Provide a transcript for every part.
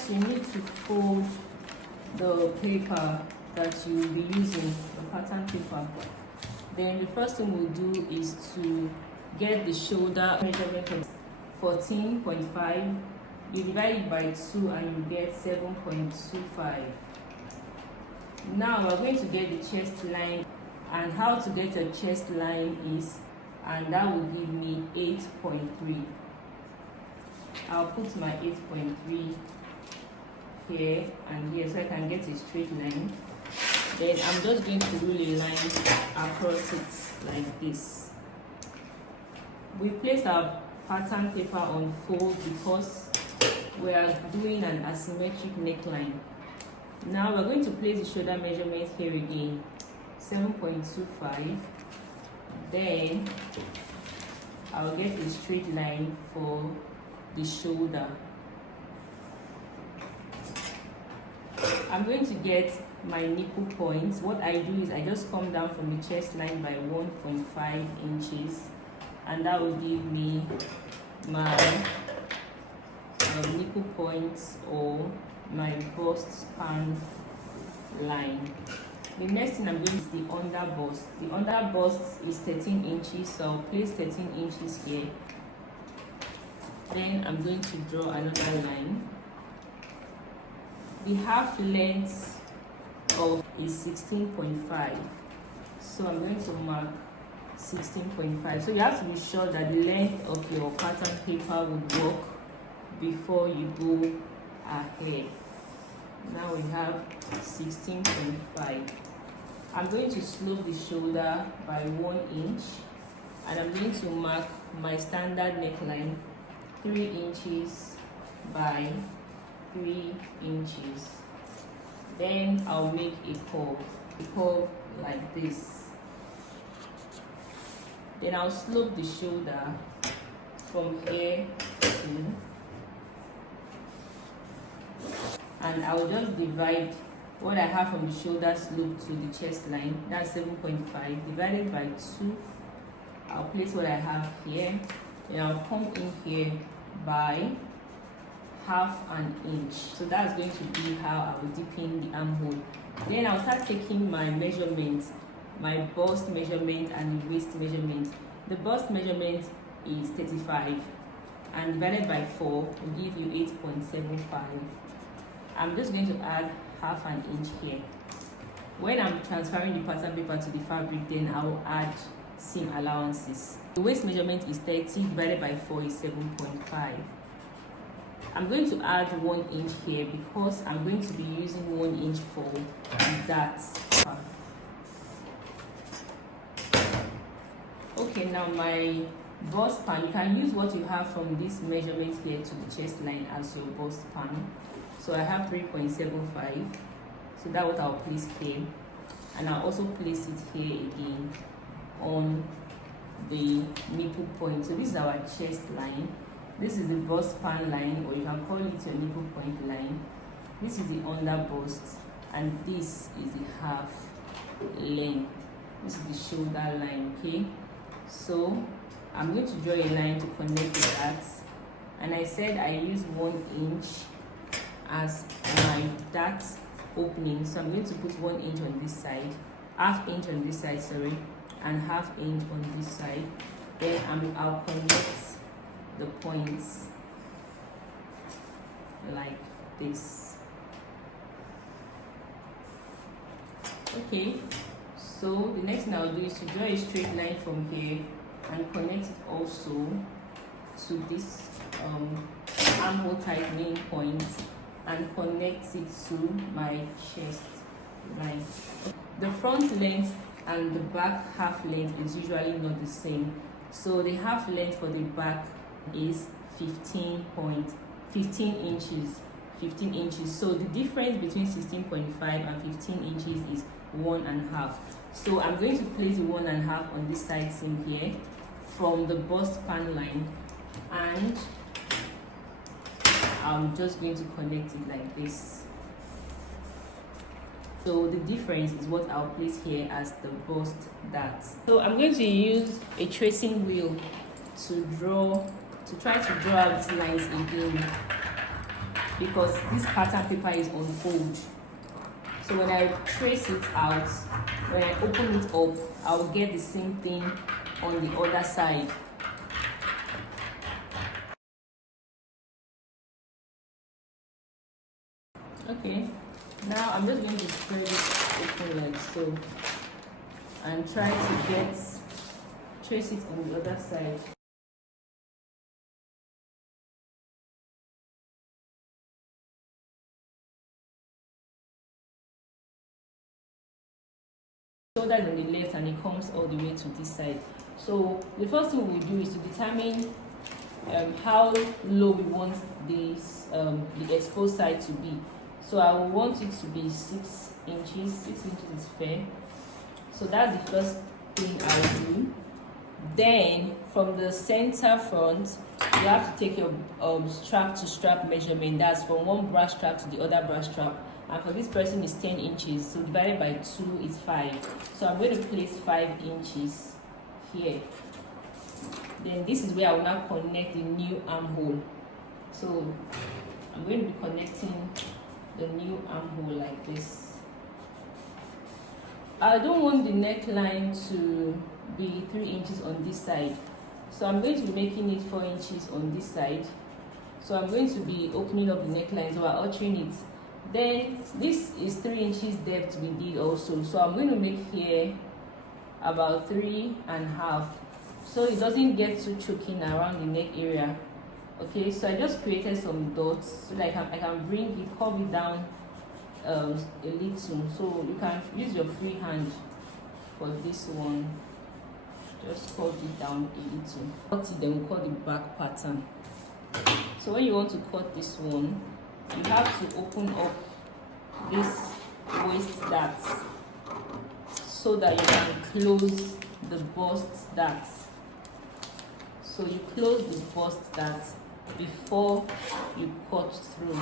first you need to fold the paper that you will be using, the pattern paper. Then the first thing we'll do is to get the shoulder measurement of 14.5. You divide it by 2 and you get 7.25. Now we're going to get the chest line, and how to get a chest line is, and that will give me 8.3. I'll put my 8.3 here and here so I can get a straight line. Then I'm just going to rule a line across it like this. We place our pattern paper on fold because we are doing an asymmetric neckline. Now we're going to place the shoulder measurement here again, 7.25. Then I'll get a straight line for the shoulder. I'm going to get my nipple points. What I do is I just come down from the chest line by 1.5 inches, and that will give me my nipple points or my bust span line. The next thing I'm doing is the under bust. The under bust is 13 inches, so I'll place 13 inches here. Then I'm going to draw another line. The half length of is 16.5, so I'm going to mark 16.5. So you have to be sure that the length of your pattern paper would work before you go ahead. Now we have 16.5. I'm going to slope the shoulder by 1 inch, and I'm going to mark my standard neckline 3 inches by 3 inches. Then I'll make a curve like this. Then I'll slope the shoulder from here to, and I'll just divide what I have from the shoulder slope to the chest line. That's 7.5 divided by 2. I'll place what I have here, and I'll come in here by half an inch. So that's going to be how I will deepen the armhole. Then I'll start taking my measurements, my bust measurement and the waist measurement. The bust measurement is 35, and divided by 4 will give you 8.75. I'm just going to add half an inch here. When I'm transferring the pattern paper to the fabric, then I'll add seam allowances. The waist measurement is 30, divided by 4 is 7.5. I'm going to add 1 inch here because I'm going to be using 1 inch for that. Okay, now my bust span, you can use what you have from this measurement here to the chest line as your bust span. So I have 3.75, so that's what I'll place here, and I'll also place it here again on the nipple point. So this is our chest line, this is the bust span line, or you can call it your nipple point line. This is the under bust, and this is the half length. This is the shoulder line. Okay, so I'm going to draw a line to connect with that, and I said I use 1 inch as my dart opening, so I'm going to put 1 inch on this side, half inch on this side, sorry, and half inch on this side. Then I'll connect the points like this. Okay, so the next thing I'll do is to draw a straight line from here and connect it also to this armhole tightening point, and connect it to my chest line. The front length and the back half length is usually not the same, so the half length for the back is 15 inches. So the difference between 16.5 and 15 inches is 1.5. So I'm going to place the 1.5 on this side seam here from the bust span line, and I'm just going to connect it like this. So the difference is what I'll place here as the bust dart. So I'm going to use a tracing wheel to try to draw out these lines again. because this pattern paper is on fold. So when I trace it out, when I open it up, I'll get the same thing on the other side. Okay, now I'm just going to spread it open like so and try to trace it on the other side. Shoulders on the left and it comes all the way to this side. So the first thing we do is to determine how low we want this the exposed side to be. So I will want it to be 6 inches. 6 inches is fair. So that's the first thing I will do. Then from the center front, you have to take your strap to strap measurement. That's from one bra strap to the other bra strap. And for this person is 10 inches. So divided by 2 is 5. So I'm going to place 5 inches here. Then this is where I will now connect the new armhole. So I'm going to be connecting the new armhole like this. I don't want the neckline to be 3 inches on this side. So I'm going to be making it 4 inches on this side. So I'm going to be opening up the neckline, so I'm altering it. Then this is 3 inches depth we did also. So I'm going to make here about 3.5. So it doesn't get too choking around the neck area. Okay, so I just created some dots so that I can bring it, curve it down a little. So you can use your free hand for this one. Just curve it down a little. Cut it, then we'll cut the back pattern. So when you want to cut this one, you have to open up this waist dart so that you can close the bust dart. So you close the bust dart before you cut through.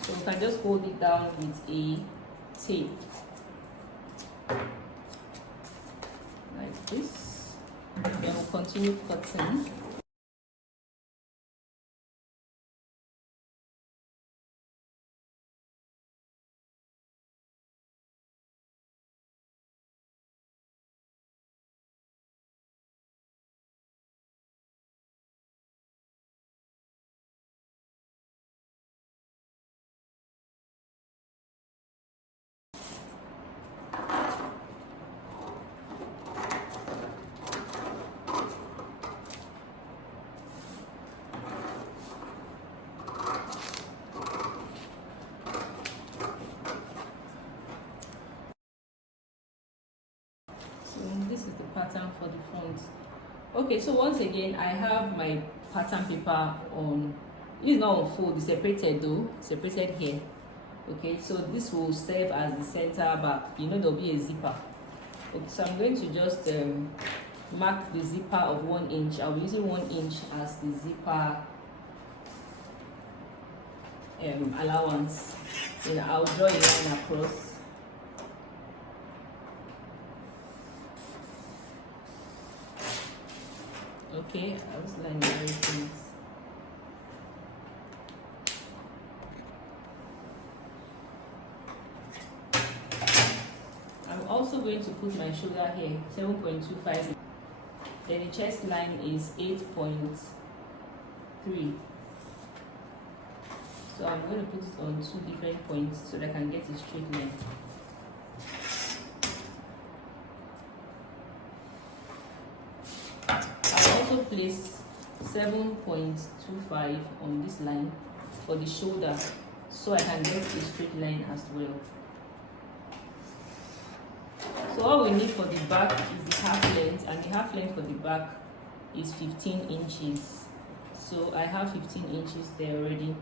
So you can just hold it down with a tape like this. Then we'll continue cutting. This is the pattern for the front. Okay, so once again I have my pattern paper on. It is not on fold, it's separated though, separated here. Okay, so this will serve as the center back. You know, there'll be a zipper. Okay, so I'm going to just mark the zipper of 1 inch. I'll be using 1 inch as the zipper allowance. Then I'll draw a line across. Okay, I was lining everything. I'm also going to put my shoulder here, 7.25. Then the chest line is 8.3. So I'm going to put it on 2 different points so that I can get a straight line. Also place 7.25 on this line for the shoulder so I can get a straight line as well. So all we need for the back is the half length, and the half length for the back is 15 inches. So I have 15 inches there already.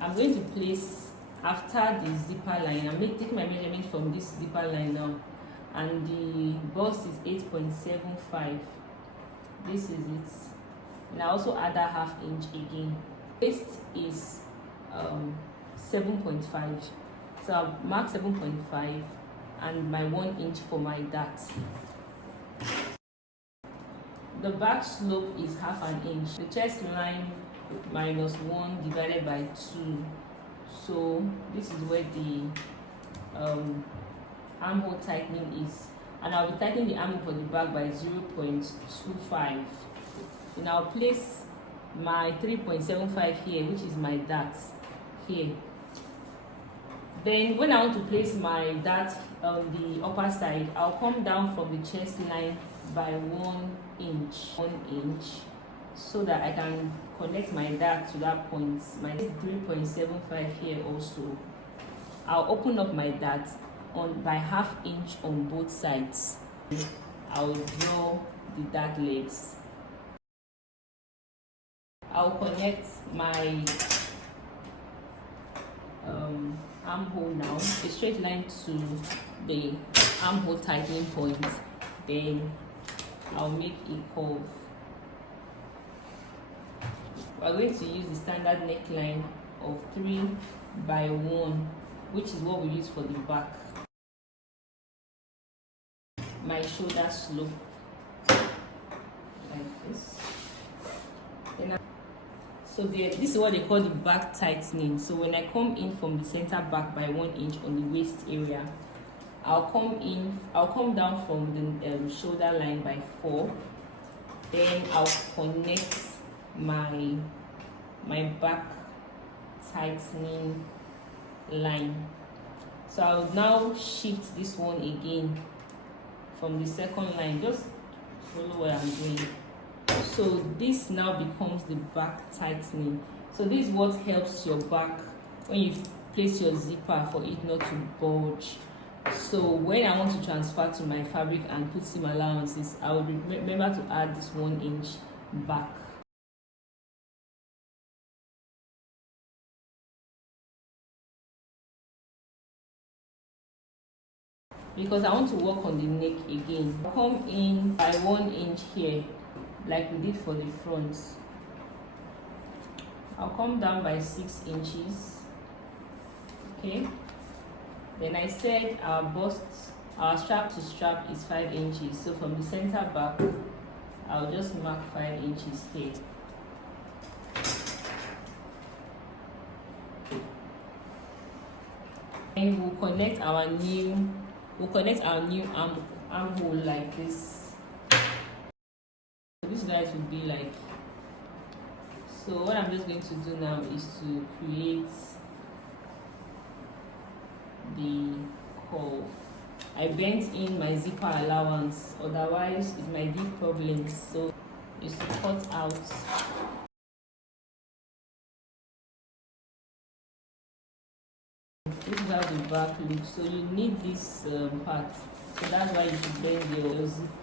I'm going to place after the zipper line. I'm going to take my measurement from this zipper line now, and the bust is 8.75. This is it. And I also add that half inch again. Waist is 7.5. So I'll mark 7.5 and my 1 inch for my dart. the back slope is half an inch. The chest line minus 1 divided by 2. So this is where the armhole tightening is. And I'll be tightening the armhole for the back by 0.25. And I'll place my 3.75 here, which is my dart here. Then when I want to place my dart on the upper side, I'll come down from the chest line by 1 inch, so that I can connect my dart to that point. My 3.75 here also. I'll open up my dart by ½ inch on both sides. I'll draw the dart legs. I'll connect my armhole now, a straight line to the armhole tightening point. Then I'll make a curve. We're going to use the standard neckline of 3 by 1, which is what we use for the back. My shoulder slope like this. So this is what they call the back tightening. So when I come in from the center back by 1 inch on the waist area, I'll come down from the shoulder line by 4. Then I'll connect my back tightening line. So I'll now shift this one again from the second line. Just follow what I'm doing. So this now becomes the back tightening. So this is what helps your back when you place your zipper for it not to bulge. So when I want to transfer to my fabric and put seam allowances, I will remember to add this 1 inch back. Because I want to work on the neck again, come in by 1 inch here, like we did for the front. I'll come down by 6 inches. Okay. Then I said our strap to strap is 5 inches. So from the center back, I'll just mark 5 inches here. And we'll connect our new armhole like this. So this guys will be like. So what I'm just going to do now is to create the curve. I bent in my zipper allowance, otherwise it might give problems. So it's to cut out. This is how the back looks. So you need this part. So that's why you should bend your zipper.